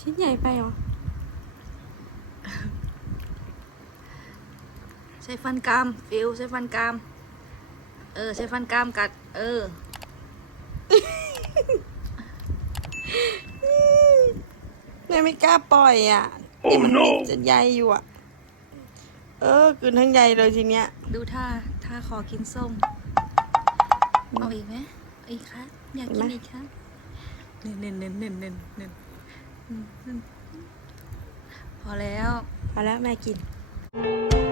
ชิ้นใหญ่ไปเหรอ ใช้ฟันกราม ฟิวใช้ฟันกราม เออ ใช้ฟันกรามกัด เออ แม่ไม่กล้าปล่อยอะนี่มันมีจะใยอยู่อะ เออกินทั้งใยเลยทีเนี้ย ดูท่าท่าขอกินส้ม เอาอีกไหมเอาอีกครับอยากกินเอาไหมอีกครับเน้น เน้นเน้นเน้นเน้นเน้นเน้นพอแล้ว พอแล้วแม่กิน